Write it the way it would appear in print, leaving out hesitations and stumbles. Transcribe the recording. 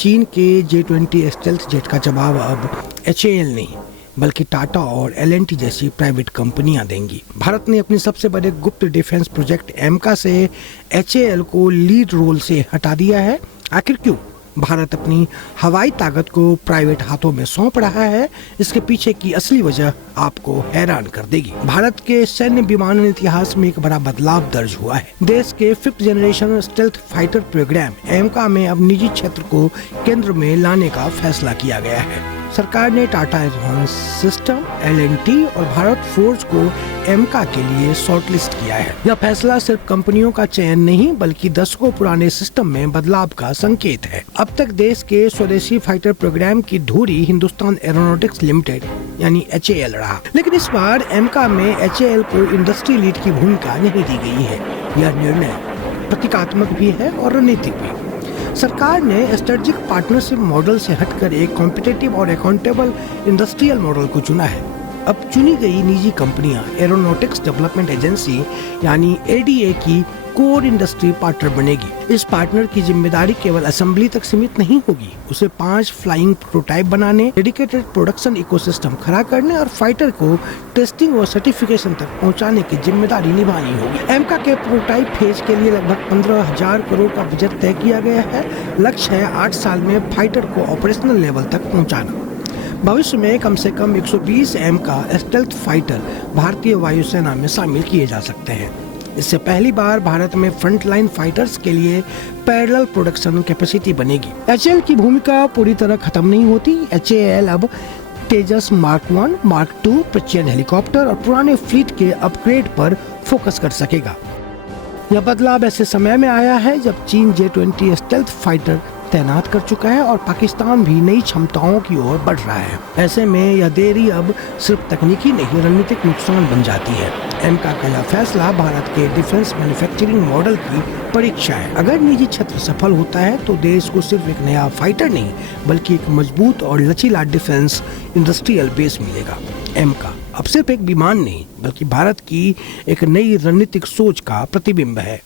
चीन के J-20 stealth jet का जवाब अब HAL नहीं बल्कि टाटा और L&T जैसी प्राइवेट कंपनियां देंगी। भारत ने अपने सबसे बड़े गुप्त डिफेंस प्रोजेक्ट एमका से HAL को लीड रोल से हटा दिया है। आखिर क्यों? भारत अपनी हवाई ताकत को प्राइवेट हाथों में सौंप रहा है। इसके पीछे की असली वजह आपको हैरान कर देगी। भारत के सैन्य विमानन इतिहास में एक बड़ा बदलाव दर्ज हुआ है। देश के 5th generation stealth fighter program AMCA में अब निजी क्षेत्र को केंद्र में लाने का फैसला किया गया है। सरकार ने टाटा एडवांस सिस्टम, L&T और भारत फोर्स को एमका के लिए शॉर्टलिस्ट किया है। यह फैसला सिर्फ कंपनियों का चयन नहीं बल्कि दशकों पुराने सिस्टम में बदलाव का संकेत है। अब तक देश के स्वदेशी फाइटर प्रोग्राम की धुरी हिंदुस्तान एरोनॉटिक्स लिमिटेड यानी HAL रहा, लेकिन इस बार एमका में HAL को इंडस्ट्री लीड की भूमिका नहीं दी गई है। यह निर्णय प्रतीकात्मक भी है और रणनीतिक भी। सरकार ने स्ट्रेटेजिक पार्टनरशिप मॉडल से हटकर एक कॉम्पिटिटिव और अकाउंटेबल इंडस्ट्रियल मॉडल को चुना है। अब चुनी गई निजी कंपनियां एरोनॉटिक्स डेवलपमेंट एजेंसी यानी ADA की कोर इंडस्ट्री पार्टनर बनेगी। इस पार्टनर की जिम्मेदारी केवल असेंबली तक सीमित नहीं होगी, उसे 5 फ्लाइंग प्रोटोटाइप बनाने, डेडिकेटेड प्रोडक्शन इकोसिस्टम खड़ा करने और फाइटर को टेस्टिंग और सर्टिफिकेशन तक पहुंचाने की जिम्मेदारी निभानी होगी। एमका के प्रोटोटाइप फेज के लिए लगभग 15,000 करोड़ का बजट तय किया गया है। लक्ष्य है 8 साल में फाइटर को ऑपरेशनल लेवल तक पहुँचाना। भविष्य में कम से कम 120 एमका स्टेल्थ फाइटर भारतीय वायुसेना में शामिल किए जा सकते हैं। इससे पहली बार भारत में फ्रंटलाइन फाइटर्स के लिए पैरेलल प्रोडक्शन कैपेसिटी बनेगी। HAL की भूमिका पूरी तरह खत्म नहीं होती। HAL अब तेजस मार्क 1, मार्क 2 प्रचीन हेलीकॉप्टर और पुराने फ्लीट के अपग्रेड पर फोकस कर सकेगा। यह बदलाव ऐसे समय में आया है जब चीन J-20 स्टेल्थ फाइटर तैनात कर चुका है और पाकिस्तान भी नई क्षमताओं की ओर बढ़ रहा है। ऐसे में यह देरी अब सिर्फ तकनीकी नहीं रणनीतिक नुकसान बन जाती है। एमका का यह फैसला भारत के डिफेंस मैन्युफैक्चरिंग मॉडल की परीक्षा है। अगर निजी क्षेत्र सफल होता है तो देश को सिर्फ एक नया फाइटर नहीं बल्कि एक मजबूत और लचीला डिफेंस इंडस्ट्रियल बेस मिलेगा। एमका अब सिर्फ एक विमान नहीं बल्कि भारत की एक नई रणनीतिक सोच का प्रतिबिंब है।